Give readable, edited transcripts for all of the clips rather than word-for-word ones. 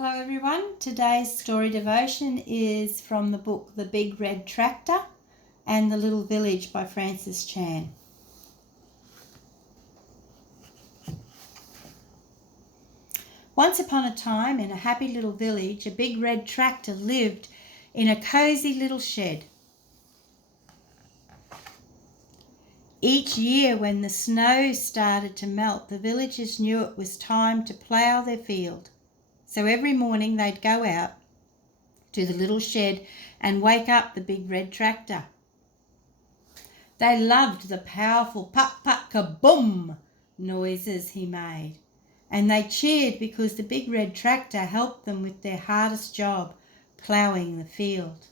Hello everyone, today's story devotion is from the book The Big Red Tractor and the Little Village by Francis Chan. Once upon a time in a happy little village, a big red tractor lived in a cosy little shed. Each year when the snow started to melt, the villagers knew it was time to plough their field. So every morning they'd go out to the little shed and wake up the big red tractor. They loved the powerful put-put-kaboom noises he made, and they cheered because the big red tractor helped them with their hardest job, ploughing the field.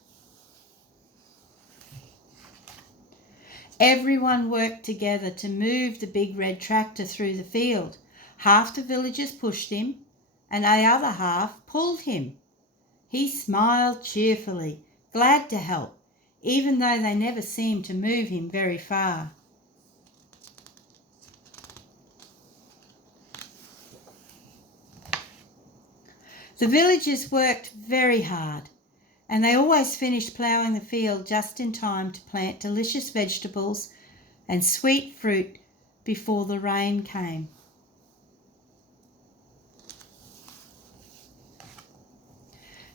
Everyone worked together to move the big red tractor through the field. Half the villagers pushed him, and the other half pulled him. He smiled cheerfully, glad to help, even though they never seemed to move him very far. The villagers worked very hard, and they always finished ploughing the field just in time to plant delicious vegetables and sweet fruit before the rain came.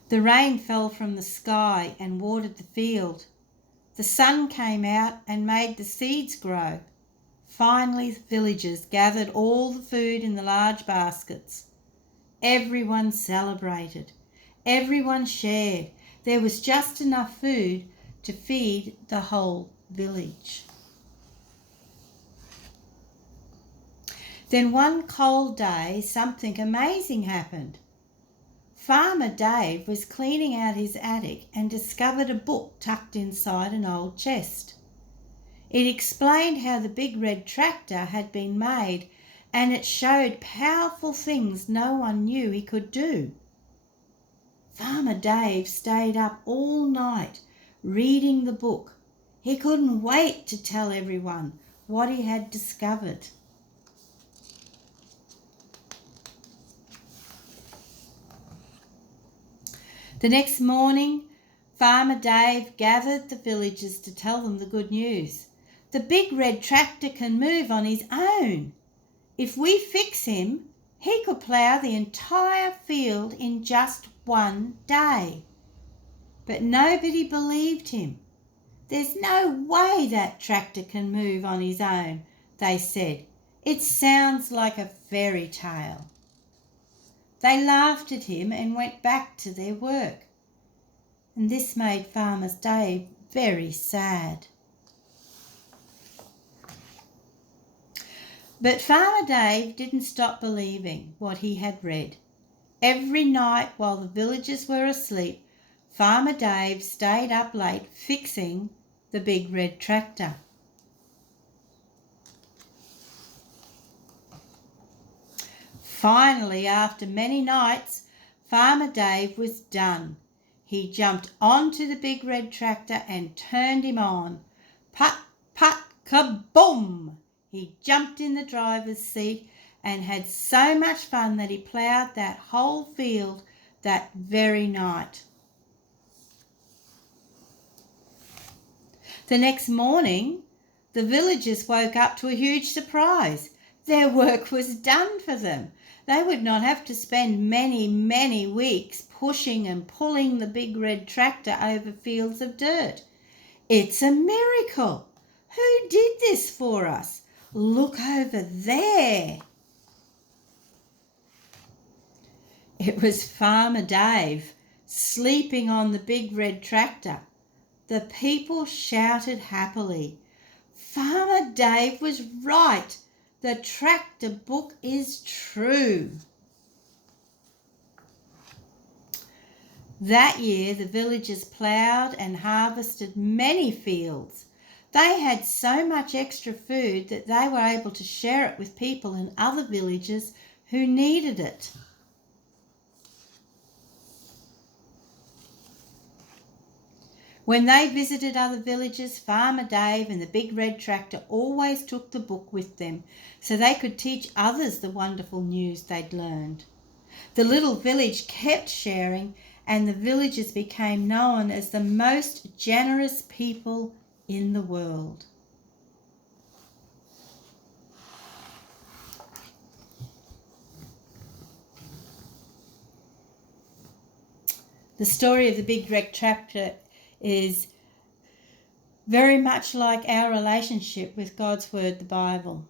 The rain fell from the sky and watered the field. The sun came out and made the seeds grow. Finally, the villagers gathered all the food in the large baskets. Everyone celebrated. Everyone shared. There was just enough food to feed the whole village. Then one cold day, something amazing happened. Farmer Dave was cleaning out his attic and discovered a book tucked inside an old chest. It explained how the big red tractor had been made, and it showed powerful things no one knew he could do. Farmer Dave stayed up all night reading the book. He couldn't wait to tell everyone what he had discovered. The next morning, Farmer Dave gathered the villagers to tell them the good news. The big red tractor can move on his own. If we fix him, he could plough the entire field in just one day. But nobody believed him. There's no way that tractor can move on his own, they said. It sounds like a fairy tale. They laughed at him and went back to their work. And this made Farmer Dave very sad. But Farmer Dave didn't stop believing what he had read. Every night while the villagers were asleep, Farmer Dave stayed up late fixing the big red tractor. Finally, after many nights, Farmer Dave was done. He jumped onto the big red tractor and turned him on. Put, put, kaboom! He jumped in the driver's seat and had so much fun that he ploughed that whole field that very night. The next morning, the villagers woke up to a huge surprise. Their work was done for them. They would not have to spend many weeks pushing and pulling the big red tractor over fields of dirt. It's a miracle. Who did this for us? Look over there. It was Farmer Dave sleeping on the big red tractor. The people shouted happily. Farmer Dave was right. The tractor book is true. That year, the villagers ploughed and harvested many fields. They had so much extra food that they were able to share it with people in other villages who needed it. When they visited other villages, Farmer Dave and the big red tractor always took the book with them so they could teach others the wonderful news they'd learned. The little village kept sharing, and the villagers became known as the most generous people in the world. The story of the big red tractor is very much like our relationship with God's Word, the Bible.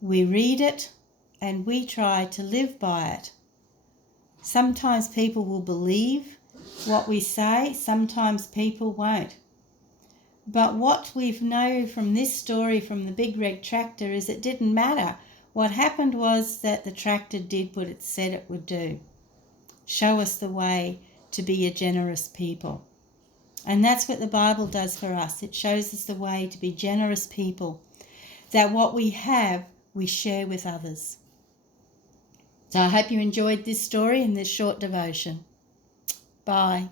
We read it and we try to live by it. Sometimes people will believe what we say, sometimes people won't. But what we know from this story from the big red tractor is it didn't matter. What happened was that the tractor did what it said it would do. Show us the way to be a generous people. And that's what the Bible does for us. It shows us the way to be generous people, that what we have, we share with others. So I hope you enjoyed this story and this short devotion. Bye.